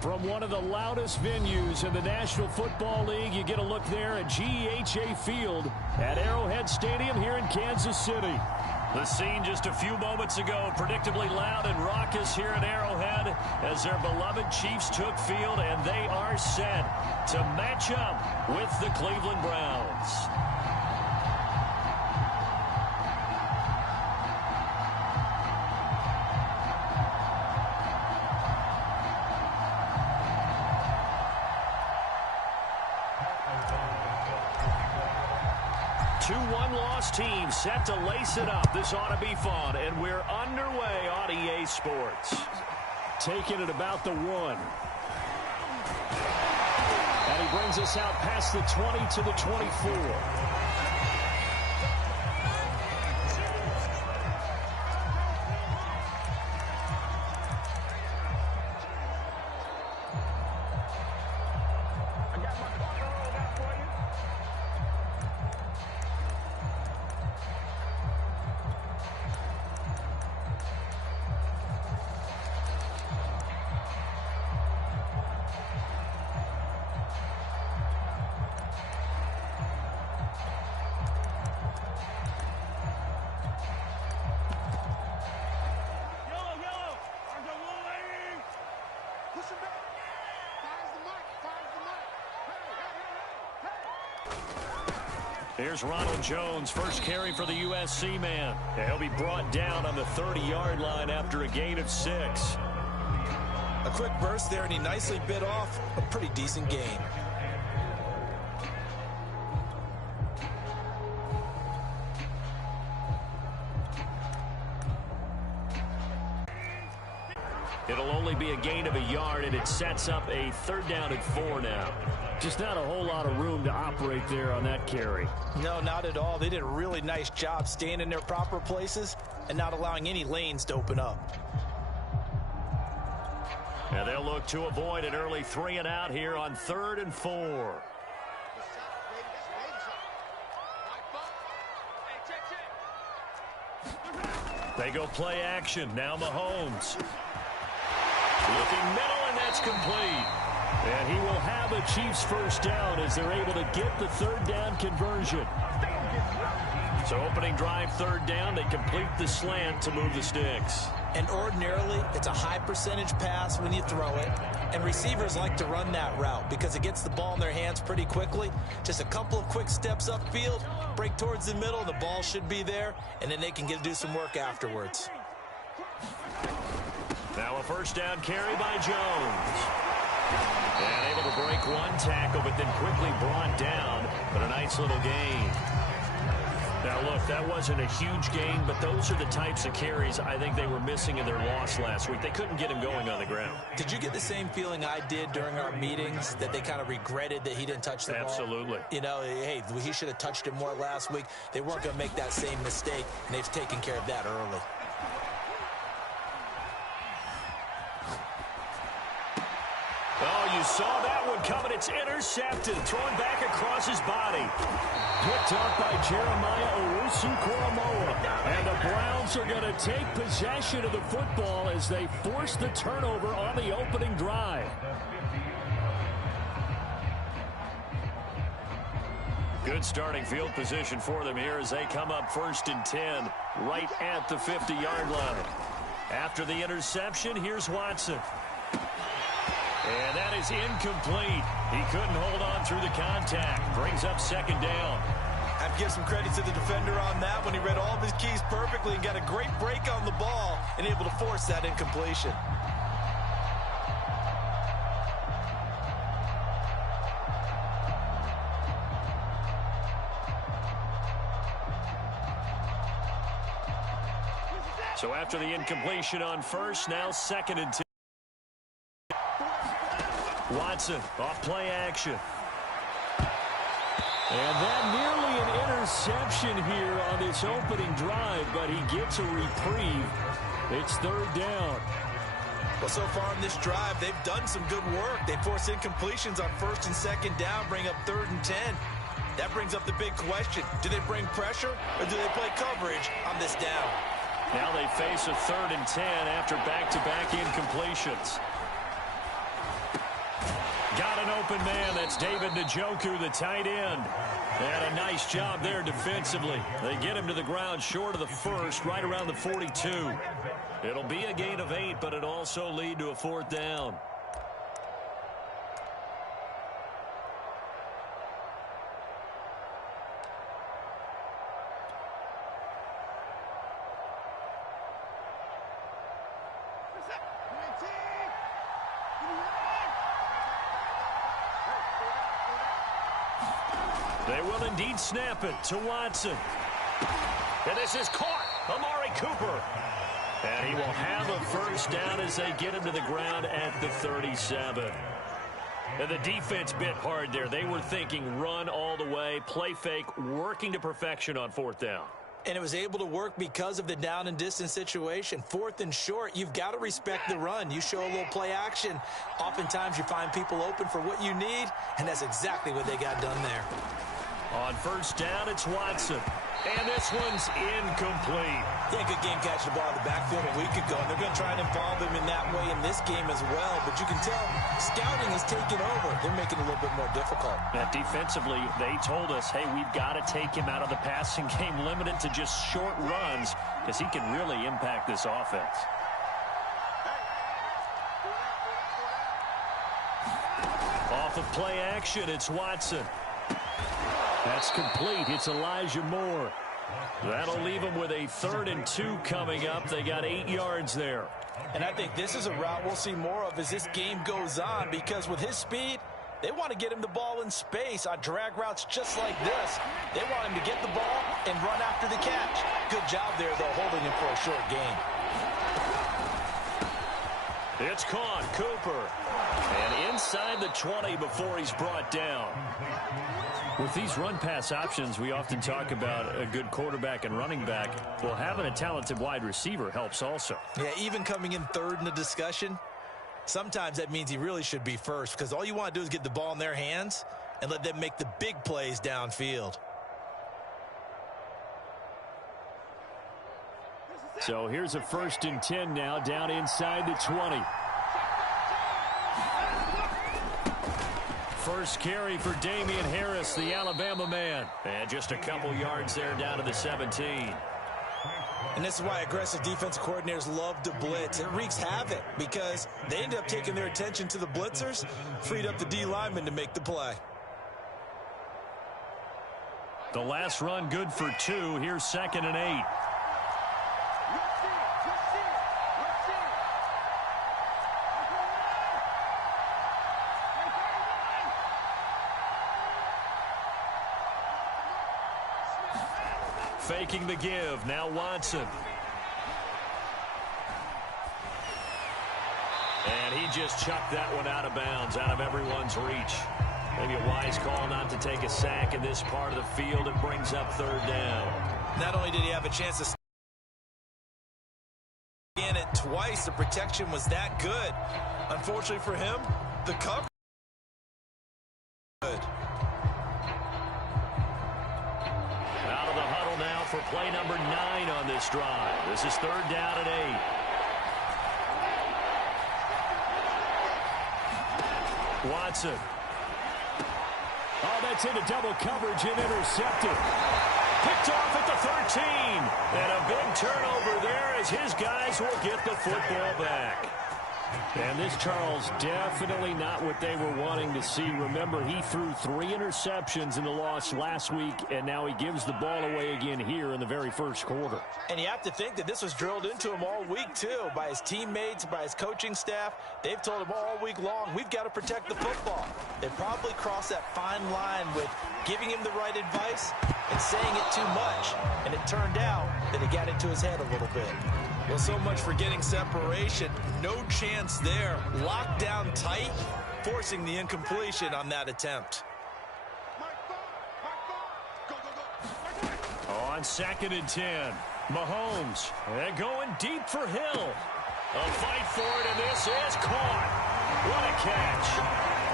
From one of the loudest venues in the National Football League, you get a look there at GEHA Field at Arrowhead Stadium here in Kansas City. The scene just a few moments ago, predictably loud and raucous here at Arrowhead as their beloved Chiefs took field, and they are set to match up with the Cleveland Browns. Two one-loss teams set to lace it up. This ought to be fun, and we're underway on EA Sports. Taking it about the 1. And he brings us out past the 20 to the 24. Here's Ronald Jones, first carry for the USC man. He'll be brought down on the 30-yard line after a gain of 6. A quick burst there, and he nicely bit off a pretty decent gain. It'll only be a gain of a yard, and it sets up a 3rd down and 4 now. Just not a whole lot of room to operate there on that carry. No, not at all. They did a really nice job staying in their proper places and not allowing any lanes to open up. And they'll look to avoid an early 3 and out here on 3rd and 4. They go play action. Now Mahomes. Looking middle, and that's complete. And he will have a Chiefs first down as they're able to get the 3rd down conversion. So opening drive 3rd down, they complete the slant to move the sticks. And ordinarily, it's a high percentage pass when you throw it. And receivers like to run that route because it gets the ball in their hands pretty quickly. Just a couple of quick steps upfield, break towards the middle, the ball should be there, and then they can do some work afterwards. Now a first down carry by Jones. And able to break one tackle, but then quickly brought down. But a nice little gain. Now, look, that wasn't a huge gain, but those are the types of carries I think they were missing in their loss last week. They couldn't get him going on the ground. Did you get the same feeling I did during our meetings, that they kind of regretted that he didn't touch the ball? Absolutely. You know, hey, he should have touched it more last week. They weren't going to make that same mistake, and they've taken care of that early. Oh, you saw that one coming. It's intercepted. Thrown back across his body. Picked up by Jeremiah Owusu-Koramoah. And the Browns are going to take possession of the football as they force the turnover on the opening drive. Good starting field position for them here as they come up 1st and 10 right at the 50-yard line. After the interception, here's Watson. And that is incomplete. He couldn't hold on through the contact. Brings up 2nd down. I have to give some credit to the defender on that when he read all of his keys perfectly and got a great break on the ball and able to force that incompletion. So after the incompletion on first, now 2nd and 2. Watson off play action. And that nearly an interception here on this opening drive, but he gets a reprieve. It's 3rd down. Well, so far in this drive, they've done some good work. They force incompletions on 1st and 2nd down, bring up 3rd and 10. That brings up the big question. Do they bring pressure or do they play coverage on this down? Now they face a 3rd and 10 after back-to-back incompletions. Got an open man. That's David Njoku, the tight end. And a nice job there defensively. They get him to the ground short of the first, right around the 42. It'll be a gain of 8, but it'll also lead to a 4th down. They will indeed snap it to Watson. And this is caught. Amari Cooper. And he will have a first down as they get him to the ground at the 37. And the defense bit hard there. They were thinking run all the way, play fake, working to perfection on 4th down. And it was able to work because of the down and distance situation. 4th and short, you've got to respect the run. You show a little play action. Oftentimes you find people open for what you need, and that's exactly what they got done there. On 1st down, it's Watson. And this one's incomplete. Yeah, good game catching the ball in the backfield a week ago, and they're going to try and involve him in that way in this game as well. But you can tell scouting is taking over. They're making it a little bit more difficult. Defensively, they told us, hey, we've got to take him out of the passing game, limited to just short runs, because he can really impact this offense. Off of play action, it's Watson. That's complete. It's Elijah Moore. That'll leave them with a 3rd and 2 coming up. They got 8 yards there. And I think this is a route we'll see more of as this game goes on, because with his speed, they want to get him the ball in space on drag routes just like this. They want him to get the ball and run after the catch. Good job there, though, holding him for a short gain. It's caught. Cooper. And inside the 20 before he's brought down. With these run-pass options, we often talk about a good quarterback and running back. Well, having a talented wide receiver helps also. Yeah, even coming in 3rd in the discussion, sometimes that means he really should be first, because all you want to do is get the ball in their hands and let them make the big plays downfield. So here's a 1st and 10 now, down inside the 20. First carry for Damian Harris, the Alabama man. And just a couple yards there down to the 17. And this is why aggressive defensive coordinators love to blitz. It wreaks havoc because they end up taking their attention to the blitzers, freed up the D lineman to make the play. The last run good for 2. Here's 2nd and 8. Faking the give. Now Watson. And he just chucked that one out of bounds, out of everyone's reach. Maybe a wise call not to take a sack in this part of the field. It brings up 3rd down. Not only did he have a chance to scan it twice, the protection was that good. Unfortunately for him, the cover good. Out of the huddle now for play number 9 on this drive. This is 3rd down and 8. Watson. Oh, that's into double coverage and intercepted. Picked off at the 13. And a big turnover there as his guys will get the football back. And this, Charles, definitely not what they were wanting to see. Remember, he threw 3 interceptions in the loss last week, and now he gives the ball away again here in the very first quarter. And you have to think that this was drilled into him all week, too, by his teammates, by his coaching staff. They've told him all week long, we've got to protect the football. They probably crossed that fine line with giving him the right advice and saying it too much. And it turned out that it got into his head a little bit. Well, so much for getting separation. No chance there. Locked down tight, forcing the incompletion on that attempt. On 2nd and 10, Mahomes. And going deep for Hill. A fight for it, and this is caught. What a catch.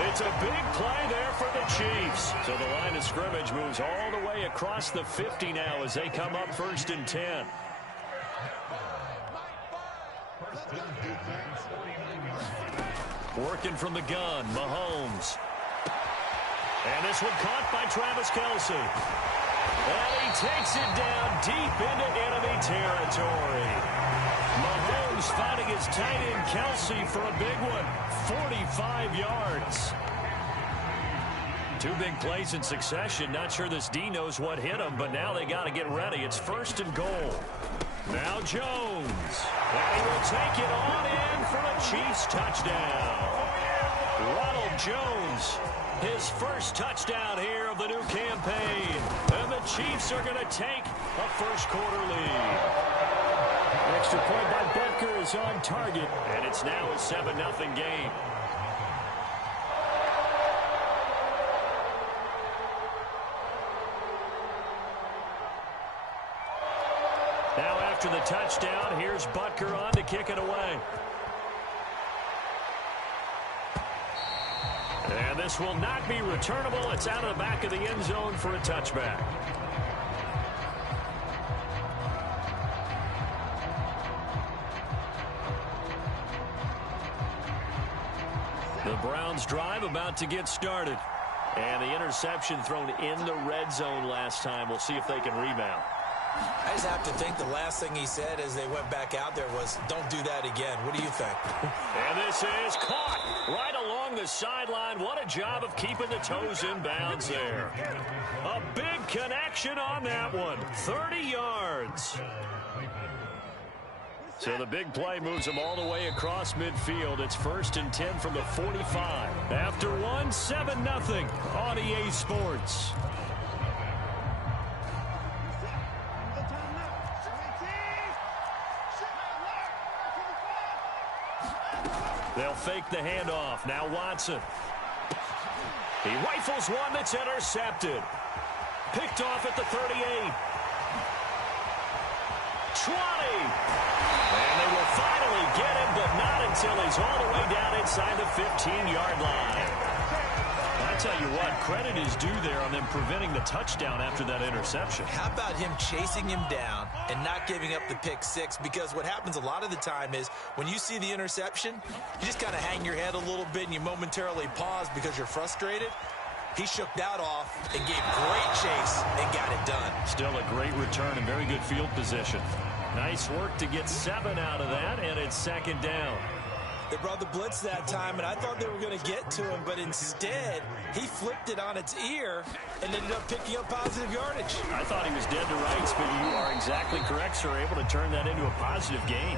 It's a big play there for the Chiefs. So the line of scrimmage moves all the way across the 50 now as they come up 1st and 10. Working from the gun, Mahomes. And this one caught by Travis Kelce. And he takes it down deep into enemy territory. Mahomes finding his tight end Kelce for a big one. 45 yards. Two big plays in succession. Not sure this D knows what hit him, but now they got to get ready. It's 1st and goal. Now Jones. And he will take it on in for a Chiefs touchdown. Ronald Jones, his first touchdown here of the new campaign. And the Chiefs are going to take a first-quarter lead. Extra point by Butker is on target. And it's now a 7-0 game. Now after the touchdown, here's Butker on to kick it away. And this will not be returnable. It's out of the back of the end zone for a touchback. The Browns drive about to get started. And the interception thrown in the red zone last time. We'll see if they can rebound. I just have to think the last thing he said as they went back out there was, don't do that again. What do you think? And this is caught right along the sideline. What a job of keeping the toes in bounds there. A big connection on that one. 30 yards. So the big play moves them all the way across midfield. It's 1st and 10 from the 45. After one, 7-0 on EA Sports. They'll fake the handoff. Now Watson. He rifles one that's intercepted. Picked off at the 38. 20. And they will finally get him, but not until he's all the way down inside the 15-yard line. I tell you what, credit is due there on them preventing the touchdown after that interception. How about him chasing him down and not giving up the pick six? Because what happens a lot of the time is when you see the interception, you just kind of hang your head a little bit and you momentarily pause because you're frustrated. He shook that off and gave great chase and got it done. Still a great return and very good field position. Nice work to get 7 out of that, and it's 2nd down. They brought the blitz that time, and I thought they were going to get to him, but instead, he flipped it on its ear and ended up picking up positive yardage. I thought he was dead to rights, but you are exactly correct, sir, able to turn that into a positive gain.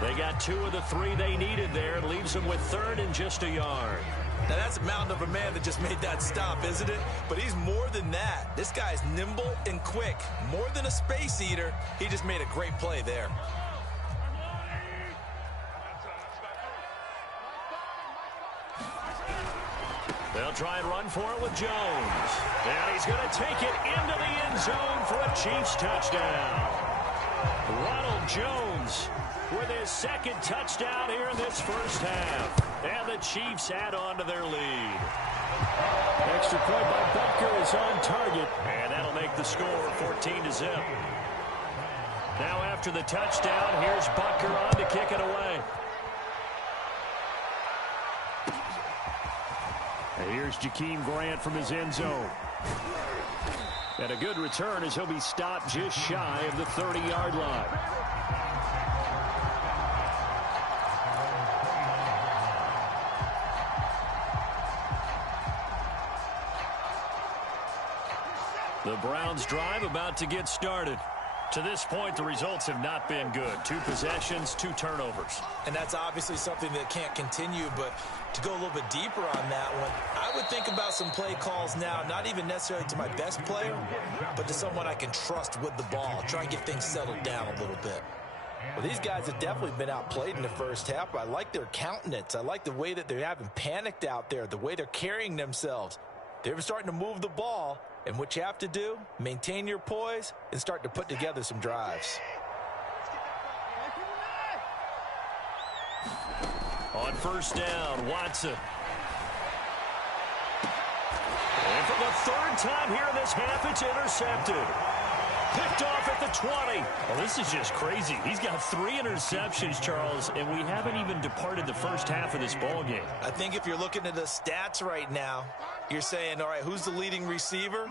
They got 2 of the 3 they needed there. It leaves them with 3rd and just a yard. Now, that's a mountain of a man that just made that stop, isn't it? But he's more than that. This guy's nimble and quick. More than a space eater, he just made a great play there. They'll try and run for it with Jones. And he's going to take it into the end zone for a Chiefs touchdown. Ronald Jones with his 2nd touchdown here in this first half. And the Chiefs add on to their lead. Extra point by Butker is on target. And that'll make the score 14-0. Now after the touchdown, here's Butker on to kick it away. And here's Jakeem Grant from his end zone. And a good return as he'll be stopped just shy of the 30-yard line. The Browns drive about to get started. To this point, the results have not been good. 2 possessions, 2 turnovers. And that's obviously something that can't continue, but to go a little bit deeper on that one, I would think about some play calls now, not even necessarily to my best player, but to someone I can trust with the ball. Try and get things settled down a little bit. Well, these guys have definitely been outplayed in the first half. I like their countenance. I like the way that they haven't panicked out there, the way they're carrying themselves. They're starting to move the ball. And what you have to do, maintain your poise and start to put together some drives. On first down, Watson. And for the 3rd time here in this half, it's intercepted. picked off at the 20. Well, this is just crazy. He's got 3 interceptions, Charles, and we haven't even departed the first half of this ball game. I think if you're looking at the stats right now, you're saying, all right, who's the leading receiver?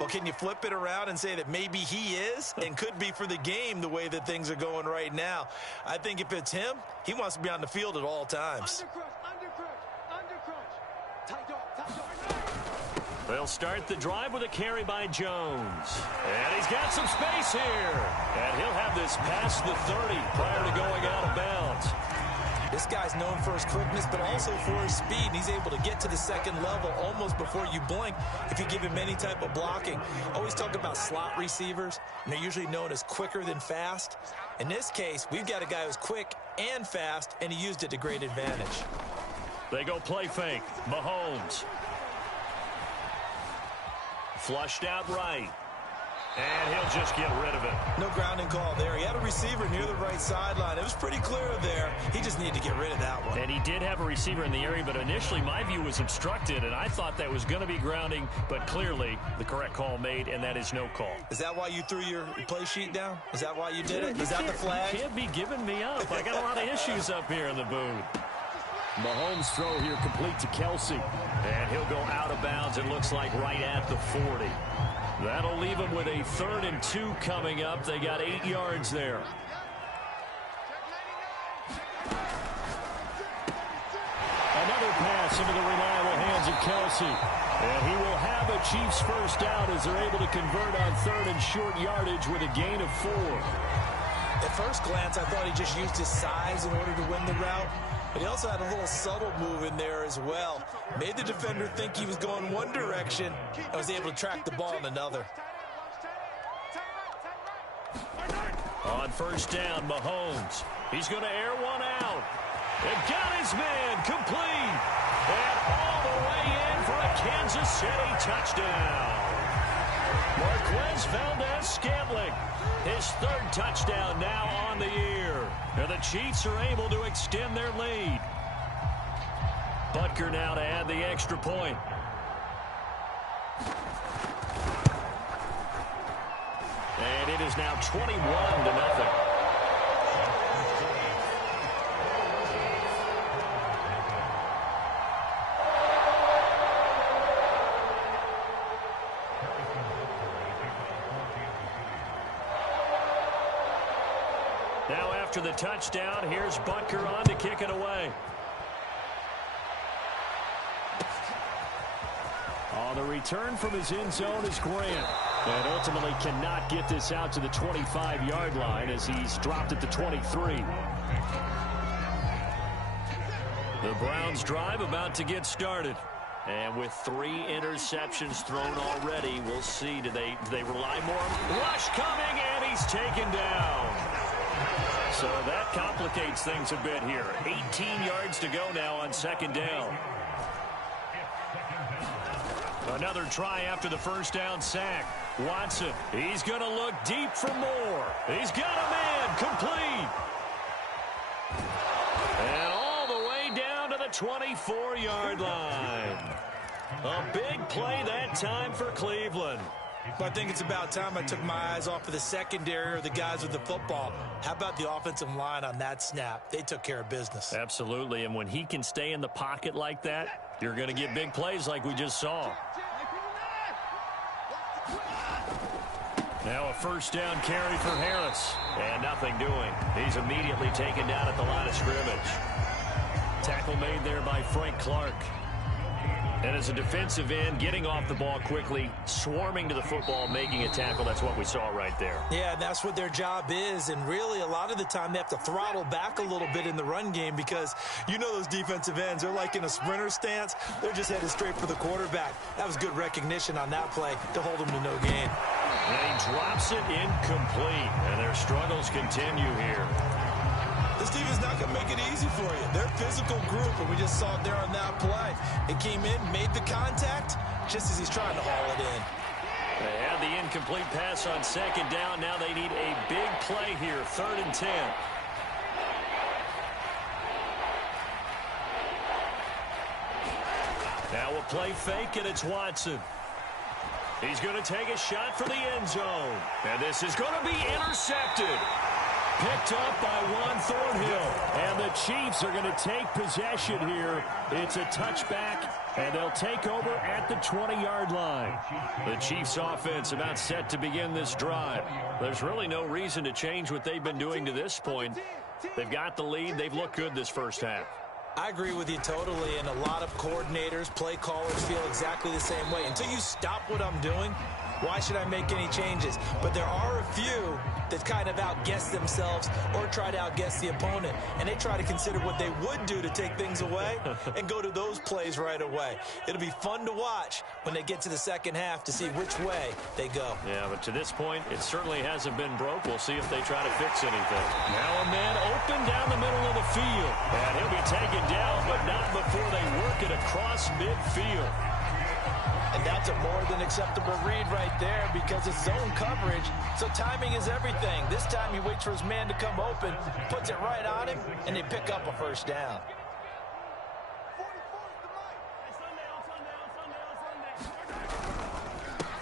Well, can you flip it around and say that maybe he is and could be for the game the way that things are going right now? I think if it's him, he wants to be on the field at all times. They'll start the drive with a carry by Jones. And he's got some space here. And he'll have this past the 30 prior to going out of bounds. This guy's known for his quickness, but also for his speed. He's able to get to the second level almost before you blink if you give him any type of blocking. Always talk about slot receivers, and they're usually known as quicker than fast. In this case, we've got a guy who's quick and fast, and he used it to great advantage. They go play fake. Mahomes. Flushed out right. And he'll just get rid of it. No grounding call there. He had a receiver near the right sideline. It was pretty clear there. He just needed to get rid of that one. And he did have a receiver in the area, but initially my view was obstructed, and I thought that was going to be grounding, but clearly the correct call made, and that is no call. Is that why you threw your play sheet down? Is that why you did it? Is that the flag? You can't be giving me up. I got a lot of issues up here in the booth. Mahomes' throw here complete to Kelsey. And he'll go out of bounds, it looks like, right at the 40. That'll leave him with a 3rd and 2 coming up. They got 8 yards there. Another pass into the reliable hands of Kelsey. And he will have a Chiefs first down as they're able to convert on 3rd and short yardage with a gain of 4. At first glance, I thought he just used his size in order to win the route. But he also had a little subtle move in there as well. Made the defender think he was going one direction and was able to track the ball in another. On first down, Mahomes. He's going to air one out. And got his man complete. And all the way in for a Kansas City touchdown. Marquez Valdez-Scantling. His 3rd touchdown now on the year. And the Chiefs are able to extend their lead. Butker now to add the extra point. And it is now 21-0. Now after the touchdown, here's Butker on to kick it away. On the return from his end zone is Grant. And ultimately cannot get this out to the 25-yard line as he's dropped at the 23. The Browns drive about to get started. And with 3 interceptions thrown already, we'll see. Do they rely more on rush coming, and he's taken down. So that complicates things a bit here. 18 yards to go now on 2nd down. Another try after the first down sack. Watson, he's going to look deep for more. He's got a man complete. And all the way down to the 24-yard line. A big play that time for Cleveland. But I think it's about time I took my eyes off of the secondary or the guys with the football. How about the offensive line on that snap? They took care of business. Absolutely, and when he can stay in the pocket like that, you're going to get big plays like we just saw. Now a first down carry for Harris. And nothing doing. He's immediately taken down at the line of scrimmage. Tackle made there by Frank Clark. And as a defensive end, getting off the ball quickly, swarming to the football, making a tackle, that's what we saw right there. Yeah, that's what their job is, and really a lot of the time they have to throttle back a little bit in the run game because you know those defensive ends, they're like in a sprinter stance. They're just headed straight for the quarterback. That was good recognition on that play to hold them to no gain. And he drops it incomplete, and their struggles continue here. This team is not going to make it easy for you. They're a physical group, and we just saw it there on that play. It came in, made the contact, just as he's trying to haul it in. They had the incomplete pass on 2nd down. Now they need a big play here, 3rd and 10. Now a play fake, and it's Watson. He's going to take a shot for the end zone. And this is going to be intercepted. Picked up by Juan Thornhill. And the Chiefs are going to take possession here. It's a touchback, and they'll take over at the 20-yard line. The Chiefs offense about set to begin this drive. There's really no reason to change what they've been doing to this point. They've got the lead. They've looked good this first half. I agree with you totally, and a lot of coordinators, play callers feel exactly the same way. Until you stop what I'm doing, why should I make any changes? But there are a few that kind of outguess themselves or try to outguess the opponent, and they try to consider what they would do to take things away and go to those plays right away. It'll be fun to watch when they get to the second half to see which way they go. Yeah, but to this point, it certainly hasn't been broke. We'll see if they try to fix anything. Now a man open down the middle of the field, and he'll be taken down, but not before they work it across midfield. And that's a more than acceptable read right there because it's zone coverage, so timing is everything. This time he waits for his man to come open, puts it right on him, and they pick up a first down.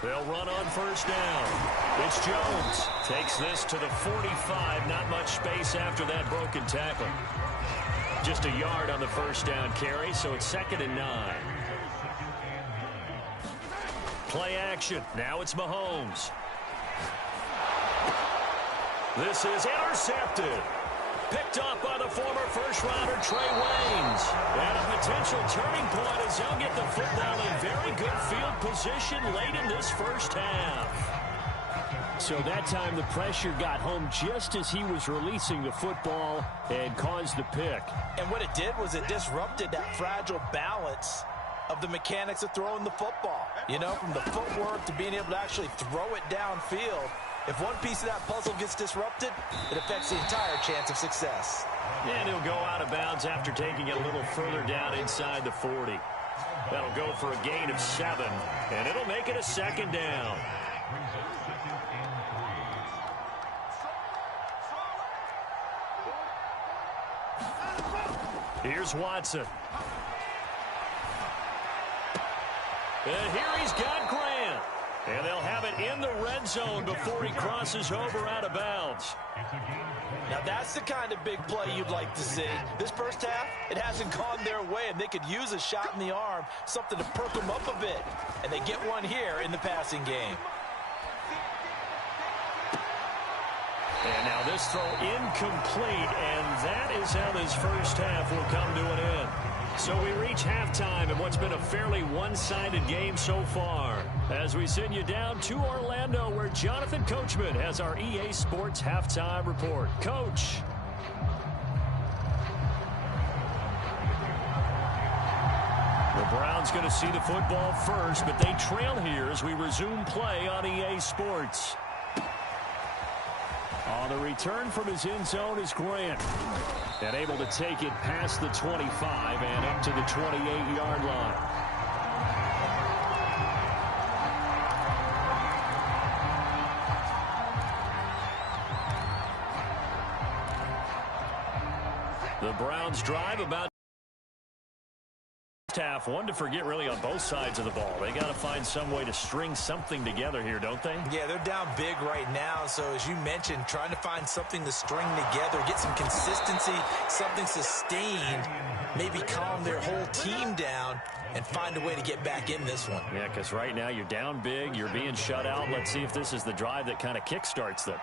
They'll run on first down. It's Jones. Takes this to the 45. Not much space after that broken tackle. Just a yard on the first down carry, so it's 2nd and 9. Play action. Now it's Mahomes. This is intercepted. Picked up by the former first-rounder Trey Waynes. And a potential turning point as they'll get the football in very good field position late in this first half. So that time the pressure got home just as he was releasing the football and caused the pick. And what it did was it disrupted that fragile balance of the mechanics of throwing the football. You know, from the footwork to being able to actually throw it downfield. If one piece of that puzzle gets disrupted, it affects the entire chance of success. And he'll go out of bounds after taking it a little further down inside the 40. That'll go for a gain of 7, and it'll make it a 2nd down. Here's Watson. And here he's got Grant. And they'll have it in the red zone before he crosses over out of bounds. Now that's the kind of big play you'd like to see. This first half, it hasn't gone their way, and they could use a shot in the arm, something to perk them up a bit. And they get one here in the passing game. And now this throw incomplete, and that is how this first half will come to an end. So we reach halftime in what's been a fairly one-sided game so far. As we send you down to Orlando, where Jonathan Coachman has our EA Sports Halftime Report. Coach. The Browns going to see the football first, but they trail here as we resume play on EA Sports. On the return from his end zone is Grant. And able to take it past the 25 and up to the 28-yard line. The Browns drive about half. One to forget really on both sides of the ball. They got to find some way to string something together here, don't they? Yeah, they're down big right now. So as you mentioned, trying to find something to string together, get some consistency, something sustained, maybe calm their whole team down and find a way to get back in this one. Yeah, because right now you're down big, you're being shut out. Let's see if this is the drive that kind of kickstarts them.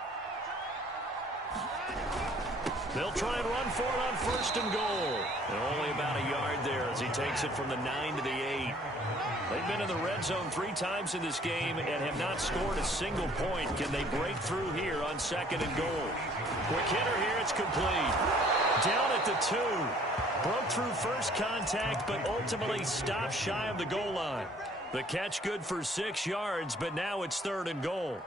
They'll try and run for it on 1st and goal. And only about a yard there as he takes it from the 9 to the 8. They've been in the red zone 3 times in this game and have not scored a single point. Can they break through here on 2nd and goal? Quick hitter here, it's complete. Down at the 2. Broke through first contact, but ultimately stopped shy of the goal line. The catch good for 6 yards, but now it's 3rd and goal.